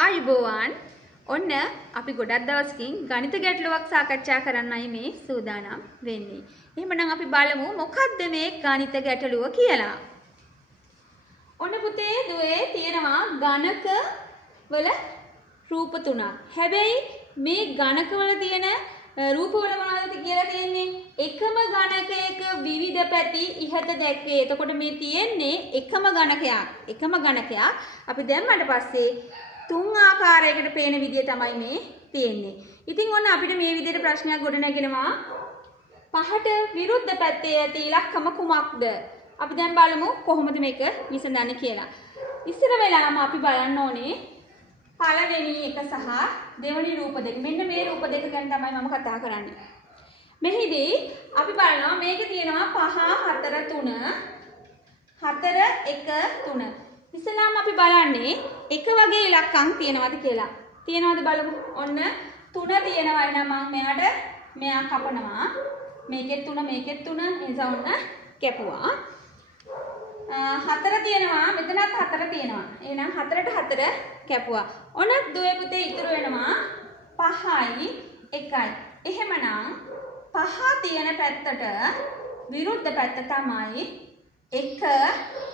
ආයුබෝවන් ඔන්න අපි ගොඩක් දවසකින් ගණිත ගැටලුවක් සාකච්ඡා කරන්නයි මේ සූදානම් වෙන්නේ. එහෙමනම් අපි බලමු මොකක්ද මේ ගණිත ගැටලුව කියලා. ඔන්න පුතේ දුවේ තියෙනවා ගණක වල රූප තුනක්. හැබැයි මේ ගණක වල තියෙන රූප වල මොනවද කියලා තියෙන්නේ? එකම ගණකයක විවිධ පැති ඉහත දැක්වේ. එතකොට මේ තියෙන්නේ එකම ගණකයක්. අපි දැම්මට පස්සේ තුන් ආකාරයකට පේන විදිය තමයි මේ තියෙන්නේ. ඉතින් ඔන්න අපිට මේ විදිහට ප්‍රශ්නයක් ගොඩ නැගෙනවා. පහට විරුද්ධ පැත්තේ ඇති ඉලක්කම කුමක්ද? අපි දැන් බලමු කොහොමද මේක විසඳන්නේ කියලා. ඉස්සර වෙලාවම අපි බලන්න ඕනේ පළවෙනි එක සහ දෙවෙනි රූප දෙක. මෙන්න මේ රූප දෙක ගැන තමයි මම කතා කරන්නේ. මෙහිදී අපි බලනවා මේකේ තියෙනවා 5 4 3 4 1 3. ඉස්සෙල්ලාම අපි බලන්නේ එක වගේ ඉලක්කම් තියෙනවද කියලා. තියෙනවද බලමු. ඔන්න 3 තියෙනවා නම් මම මෙයා කපනවා. මේකෙත් 3 මේකෙත් 3 එනිසා ඔන්න කැපුවා. 4 තියෙනවා මෙතනත් 4 තියෙනවා. එහෙනම් 4ට 4 කැපුවා. ඔන්න දුවේ පුතේ ඉතුරු වෙනවා 5යි 1යි. එහෙමනම් 5 තියෙන පැත්තට විරුද්ධ පැත්ත තමයි 1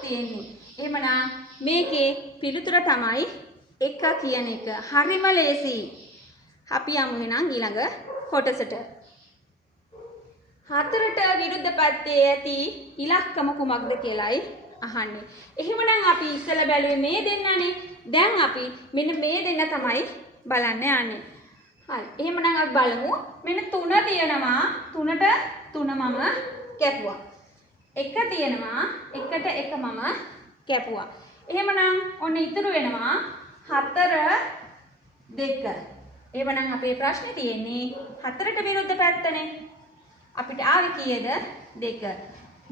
තියෙන්නේ. එහෙමනම් මේකේ පිළිතුර තමයි 1 කියන එක. හරිම ලේසි. අපි යමු එහෙනම් ඊළඟ කොටසට. 4ට විරුද්ධ පැත්තේ ඇති ඉලක්කම කුමක්ද කියලායි අහන්නේ. එහෙමනම් අපි ඉස්සෙල්ලා බැලුවේ මේ දෙන්නනේ. දැන් අපි මෙන්න මේ දෙන්න තමයි බලන්න යන්නේ. හරි. එහෙමනම් අපි බලමු. මෙන්න 3 තියෙනවා. 3ට 3 මම කැපුවා. 1 තියෙනවා. 1ට 1 මම කැපුවා. එහෙමනම් ඔන්න ඉතුරු වෙනවා 4 2. එහෙමනම් අපේ ප්‍රශ්නේ තියෙන්නේ 4ට විරුද්ධ පැත්තනේ. අපිට ආවේ කීයද? 2.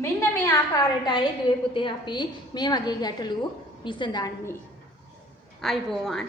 මෙන්න මේ ආකාරයටයි දුවේ පුතේ අපි මේ වගේ ගැටලු විසඳන්නේ. ආයුබෝවන්.